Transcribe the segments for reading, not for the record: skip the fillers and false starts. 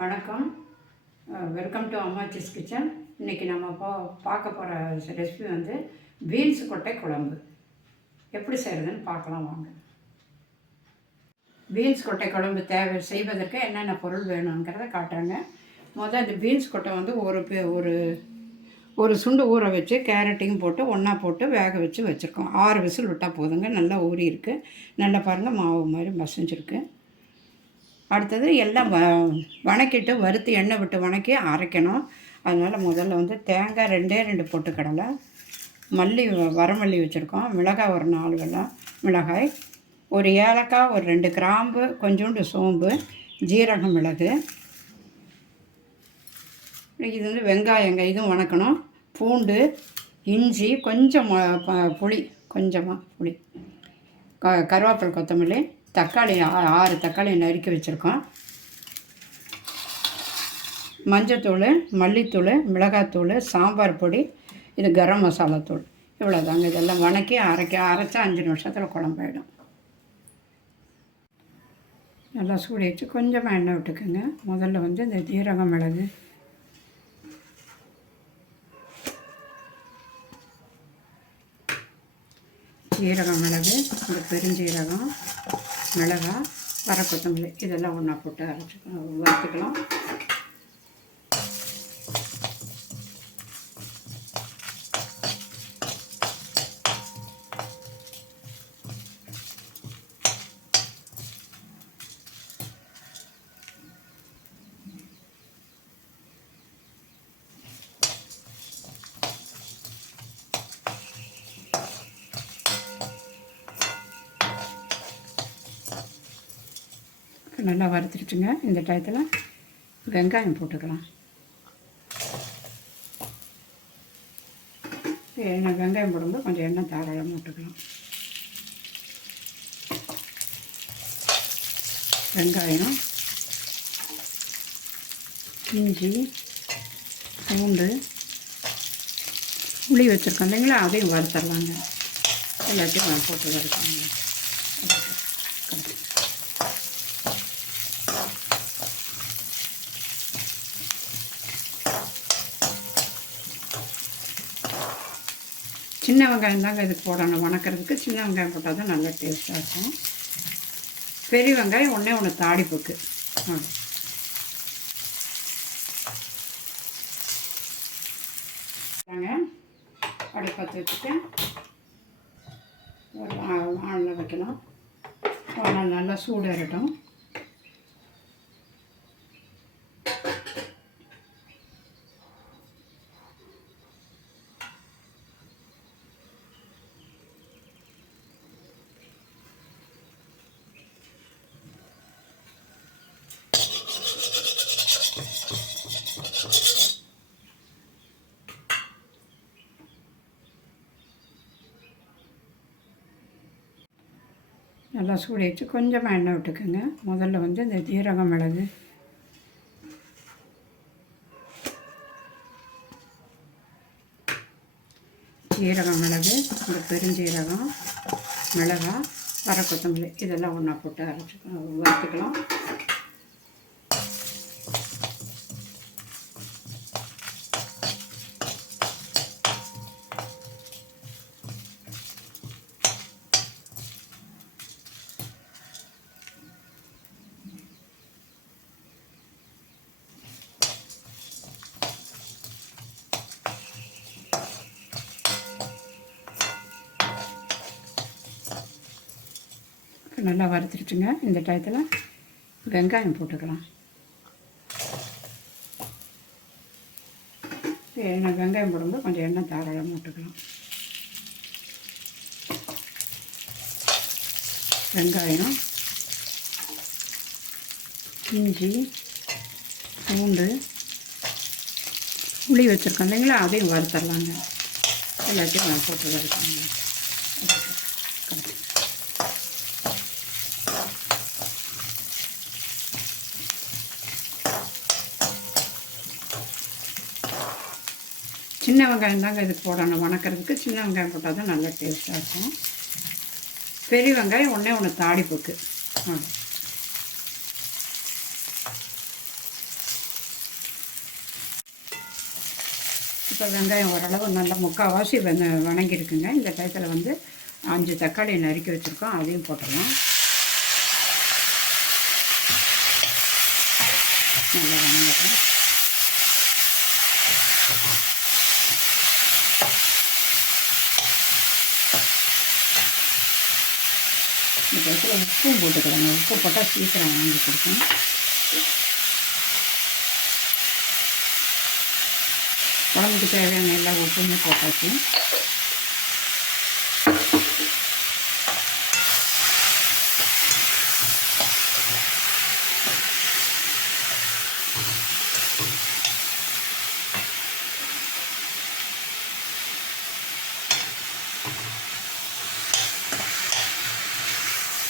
வணக்கம். Welcome to Ammachi's kitchen. இன்றைக்கி நம்ம பார்க்க போகிற ரெசிபி வந்து பீன்ஸ் கொட்டை குழம்பு எப்படி செய்கிறதுன்னு பார்க்கலாம் வாங்க. பீன்ஸ் கொட்டை குழம்பு செய்வதற்கு என்னென்ன பொருள் வேணுங்கிறத காட்டுறேங்க. முதல் இந்த பீன்ஸ் கொட்டை வந்து ஒரு சுண்டு ஊற வச்சு கேரட்டையும் போட்டு ஒன்றா போட்டு வேக வச்சு வச்சுருக்கோம். 6 விசில் விட்டால் போதுங்க. நல்லா ஊறி இருக்குது. நல்லா பாருங்கள், மாவு மாதிரி மசிஞ்சிருக்கு. அடுத்தது எல்லாம் வணக்கிட்டு வறுத்து எண்ணெய் விட்டு வணக்கி அரைக்கணும். அதனால் முதல்ல வந்து தேங்காய் 2 பொட்டுக்கடலை, வரமல்லி வச்சுருக்கோம், மிளகாய் ஒரு 4 வெல்லம் மிளகாய், ஒரு ஏலக்காய், ஒரு 2 கிராம்பு, கொஞ்சோண்டு சோம்பு, ஜீரகம், மிளகு. இது வந்து வெங்காயங்க, இதுவும் வணக்கணும். பூண்டு, இஞ்சி, கொஞ்சம் புளி, கொஞ்சமாக புளி, கருவேப்பிலை, கொத்தமல்லி, தக்காளி 6 தக்காளி நறுக்கி வச்சுருக்கோம். மஞ்சத்தூள், மல்லித்தூள், மிளகாத்தூள், சாம்பார் பொடி, இது கரம் மசாலா தூள். இவ்வளோதாங்க. இதெல்லாம் வணக்கி அரைச்சா 5 நிமிஷத்தில் குழம்பாயிடும். நல்லா சூடி வச்சு கொஞ்சமாக எண்ணெய் விட்டுக்குங்க. முதல்ல வந்து இந்த ஜீரகம், மிளகு, இந்த பெருஞ்சீரகம், மிளகாய், கொத்தமல்லி இதெல்லாம் ஒன்றா போட்டு வறுத்துக்கலாம். நல்லா வறுத்துருச்சுங்க. இந்த டயத்தில் வெங்காயம் போட்டுக்கலாம். வெங்காயம் போடும்போது கொஞ்சம் எண்ணெய் தாராளமாக போட்டுக்கலாம். வெங்காயம், இஞ்சி, பூண்டு, புளி வச்சுருக்கோம் இல்லைங்களா, அதையும் வறுத்துடலாங்க. எல்லாத்தையும் நான் போட்டு வறுக்கணுங்க. சின்ன வெங்காயம் தாங்க இதுக்கு போடணும். வணக்கிறதுக்கு சின்ன வெங்காயம் போட்டால் தான் நல்லா டேஸ்ட்டாக இருக்கும். பெரிய வெங்காயம் ஒன்று தாளிப்புக்கு. அடுப்பத்தை வச்சுட்டு ஒரு ஆணில் வைக்கணும். நல்லா சூடு ஏறட்டும். நல்லா சூடி வச்சு கொஞ்சமாக எண்ணெய் விட்டுக்குங்க. முதல்ல வந்து இந்த ஜீரகம், மிளகு, இந்த பெருஞ்சீரகம், மிளகாய், கொத்தமல்லி இதெல்லாம் ஒன்றா போட்டு வறுத்துக்கலாம். நல்லா வறுத்துருச்சுங்க. இந்த டயத்தில் வெங்காயம் போட்டுக்கலாம். வெங்காயம் போடும்போது கொஞ்சம் எண்ணெய் தாராளமாக போட்டுக்கலாம். வெங்காயம், இஞ்சி, பூண்டு, புளி வச்சுருக்கோம் இல்லைங்களா, அதையும் வறுத்துடலாங்க. எல்லாத்தையும் நான் போட்டு வறுக்கணுங்க. சின்ன வெங்காயம் தாங்க இதுக்கு போடணும். வணக்கிறதுக்கு சின்ன வெங்காயம் போட்டால் தான் நல்லா டேஸ்ட்டாக இருக்கும். பெரிய வெங்காயம் ஒன்று தாளிப்புக்கு. இப்போ வெங்காயம் ஓரளவு நல்லா முக்கால்வாசி வணங்கியிருக்குங்க. இந்த டயத்தில் வந்து 5 தக்காளி நறுக்கி வச்சுருக்கோம், அதையும் போட்டுடலாம். நல்லா வணங்கட்டும். இந்த டயத்தில் உப்பும் போட்டுக்கலாங்க. உப்பு போட்டால் சீக்கிரம் வாங்கி கொடுக்கும். குழம்புக்கு தேவையான எல்லா உப்புமே போட்டாச்சு.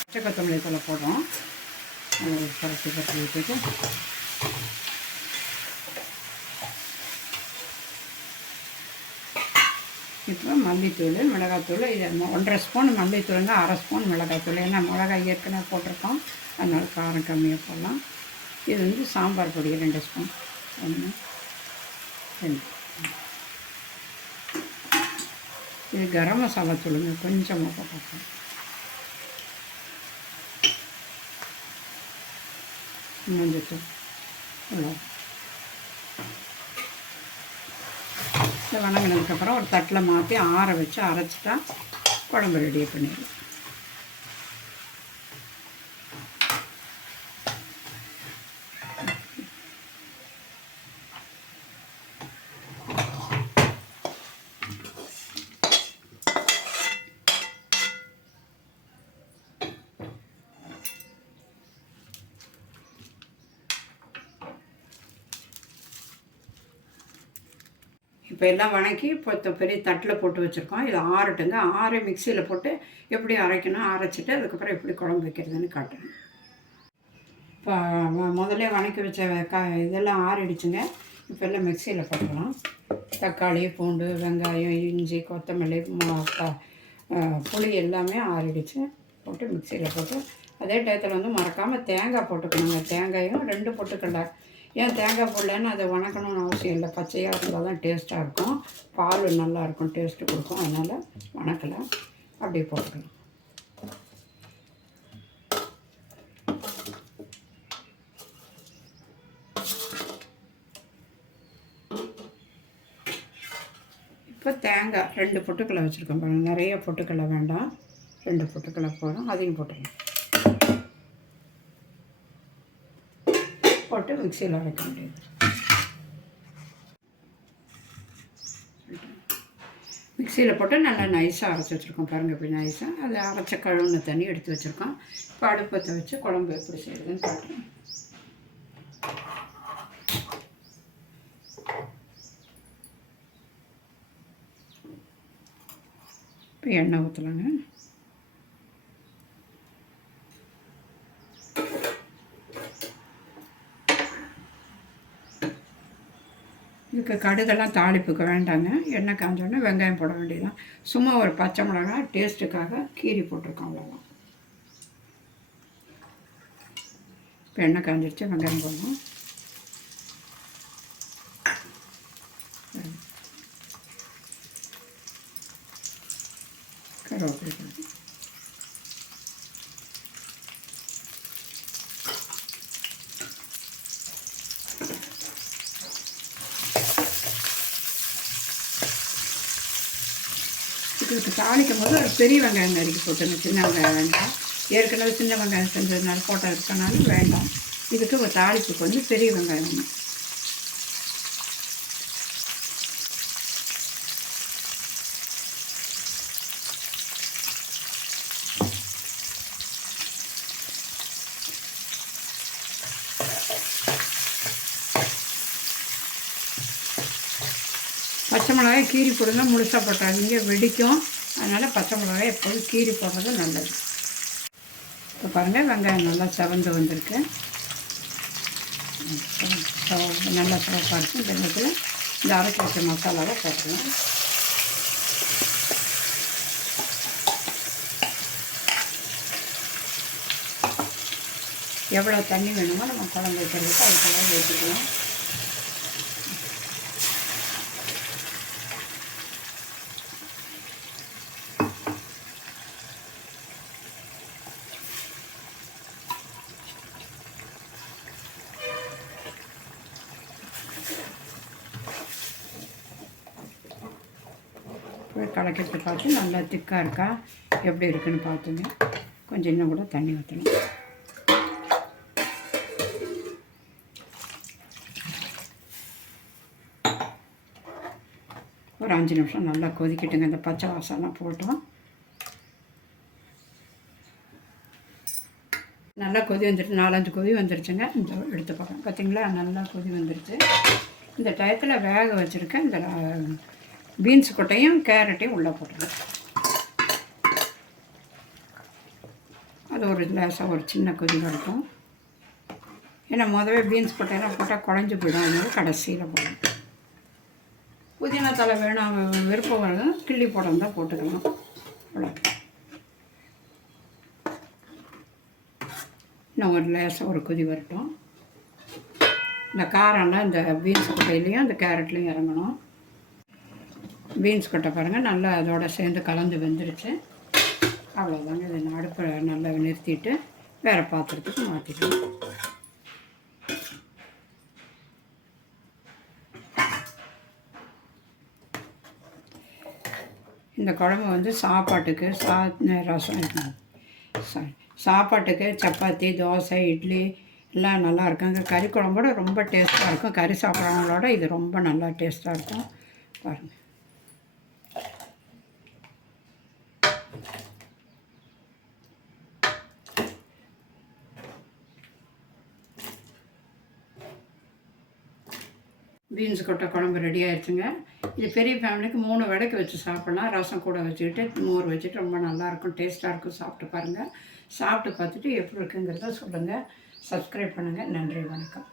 பச்சை கொத்தமல்லி தூளை போடுறோம். பரட்டி விட்டுட்டு இப்போ மல்லித்தூள், மிளகாத்தூள், இது 1.5 ஸ்பூன் மல்லித்தூளுங்க, 1/2 ஸ்பூன் மிளகாத்தூள். ஏன்னா மிளகாய் ஏற்கனவே போட்டிருக்கோம், அதனால் காரம் கம்மியாக போடலாம். இது வந்து சாம்பார் பொடி 2 ஸ்பூன். 1 2. இது கரம் மசாலா தூளுங்க, கொஞ்சமாக போட்டுருக்கோம். மஞ்சத்தூள் அவ்வளோ. இதை வணங்கினதுக்கப்புறம் ஒரு தட்டில் மாற்றி ஆற வச்சு அரைச்சிட்டா குழம்பு ரெடி பண்ணிடலாம். இப்போ எல்லாம் வணக்கி இப்போ பெரிய தட்டில் போட்டு வச்சுருக்கோம். இது ஆறட்டுங்க. ஆற மிக்சியில் போட்டு எப்படி அரைக்கணும், அரைச்சிட்டு அதுக்கப்புறம் எப்படி குழம்பு வைக்கிறதுன்னு காட்டுறேன். இப்போ முதல்ல வணக்கி வச்ச இதெல்லாம் ஆறிடுச்சுங்க. இப்போ எல்லாம் மிக்சியில் போட்டுக்கலாம். தக்காளி, பூண்டு, வெங்காயம், இஞ்சி, கொத்தமல்லி, புளி எல்லாமே ஆறிடுச்சு. போட்டு மிக்சியில் போட்டு அதே டயத்தில் வந்து மறக்காமல் தேங்காய் போட்டுக்கணுங்க. தேங்காயும் 2 பொட்டுக்கடலை. ஏன் தேங்காய் போடலன்னு அதை வணக்கணும்னு அவசியம் இல்லை. பச்சையாக இருந்தால் தான் டேஸ்ட்டாக இருக்கும். பால் நல்லாயிருக்கும், டேஸ்ட்டு கொடுக்கும். அதனால் வணக்கலை, அப்படியே போட்டுக்கலாம். இப்போ தேங்காய் 2 பொட்டுக்கடலை வச்சுருக்கோம் பாருங்கள். நிறைய பொட்டுக்கடலை வேண்டாம், 2 பொட்டுக்கடலை போதும். அதையும் போட்டுக்கலாம். போட்டு மிக்சியில் அரைக்க முடியாது. மிக்சியில் போட்டு நல்லா நைஸாக அரைச்சி வச்சுருக்கோம் பாருங்கள். இப்படி நைஸாக அதை அரைச்ச கழுவுன தண்ணி எடுத்து வச்சுருக்கோம். இப்போ அடுப்பத்தை வச்சு குழம்பு எப்படி செய்யுதுன்னு காட்டுறேன். இப்போ எண்ணெய் ஊற்றலாங்க. இதுக்கு கடுகெல்லாம் தாளிப்புக்கு வேண்டாங்க. எண்ணெய் காஞ்சோடனே வெங்காயம் போட வேண்டியதுதான். சும்மா ஒரு பச்சை மிளகாய் டேஸ்ட்டுக்காக கீரி போட்டிருக்கோம், அவ்வளோதான். இப்போ எண்ணெய் காஞ்சிருச்சு, வெங்காயம் போடணும். கருவேப்பிலை. இதுக்கு தாளிக்கும் போது ஒரு பெரிய வெங்காயம் நறுக்கி போட்டுங்க. சின்ன வெங்காயம் வேண்டாம். ஏற்கனவே சின்ன வெங்காயம் செஞ்சதுனால போட்டால் இருக்கனாலும் வேண்டாம். இதுக்கு ஒரு தாளிப்புக்கு வந்து பெரிய வெங்காயம் வேணும். பச்சை மிளகாய் கீரி போடுங்க, முழுசாக போட்டாதீங்க, வெடிக்கும். அதனால் பச்சை மிளகாய் எப்போதும் கீரி போடுறது நல்லது. இப்போ பாருங்கள், வெங்காயம் நல்லா செவந்து வந்திருக்கு. நல்லா சிவப்பாக இருக்கும். இந்த நேரத்தில் இந்த அரைச்சி வச்ச மசாலாவை போட்டுக்கலாம். எவ்வளோ தண்ணி வேணுமோ நம்ம குழம்பு வைக்கிறதுக்கு அதுக்கெல்லாம் ஊற்றிக்கலாம். கலக்கிட்டு பார்த்து நல்லா திக்காக இருக்கா எப்படி இருக்குன்னு பார்த்துங்க. கொஞ்சம் இன்னும் கூட தண்ணி ஊற்றணும். ஒரு 5 நிமிஷம் நல்லா கொதிக்கிட்டுங்க. இந்த பச்சை வாசம்லாம் போட்டோம். நல்லா கொதி வந்துடுச்சு. 4-5 கொதி வந்துருச்சுங்க. இந்த எடுத்து பார்க்கலாம். பார்த்திங்களா, நல்லா கொதி வந்துருச்சு. இந்த டயத்தில் வேக வச்சுருக்கேன் இந்த பீன்ஸ் கொட்டையும் கேரட்டையும் உள்ளே போட்டுருக்கேன். அது ஒரு லேசாக ஒரு சின்ன கொதி வரட்டும். ஏன்னா முதவே பீன்ஸ் கொட்டையெல்லாம் போட்டால் குழஞ்சி போயிடும். அதனால கடைசியில் போடணும். புதினா தலை வேணும் விருப்பம் வரணும், கிள்ளி போடம் தான் போட்டுக்கலாம். அவ்வளோ. இன்னும் ஒரு லேசாக ஒரு கொதி வரட்டும். இந்த காரம்லாம் இந்த பீன்ஸ் கொட்டையிலையும் இந்த கேரட்லேயும் இறங்கணும். பீன்ஸ் கொட்டை பாருங்கள் நல்லா அதோட சேர்ந்து கலந்து வெந்துருச்சு. அவ்வளோதாங்க. இதை அடுப்பை நல்லா நிறுத்திட்டு வேறு பாத்திரத்துக்கு மாற்றிக்கலாம். இந்த குழம்பு வந்து சாப்பாட்டுக்கு சாப்பாட்டுக்கு சப்பாத்தி, தோசை, இட்லி எல்லாம் நல்லா இருக்குங்க. கறி குழம்போட ரொம்ப டேஸ்ட்டாக இருக்கும். கறி சாப்பிட்றவங்களோட இது ரொம்ப நல்லா டேஸ்ட்டாக இருக்கும். பாருங்கள். பீன்ஸ் கொட்டை குழம்பு ரெடி ஆயிடுச்சுங்க. இது பெரிய ஃபேமிலிக்கு 3 வேளைக்கு வச்சு சாப்பிட்லாம். ரசம் கூட வச்சுக்கிட்டு மோர் வச்சுட்டு ரொம்ப நல்லாயிருக்கும். டேஸ்ட்டாக இருக்கும். சாப்பிட்டு பாருங்கள். சாப்பிட்டு பார்த்துட்டு எப்படி இருக்குங்கிறத சொல்லுங்கள். சப்ஸ்கிரைப் பண்ணுங்கள். நன்றி, வணக்கம்.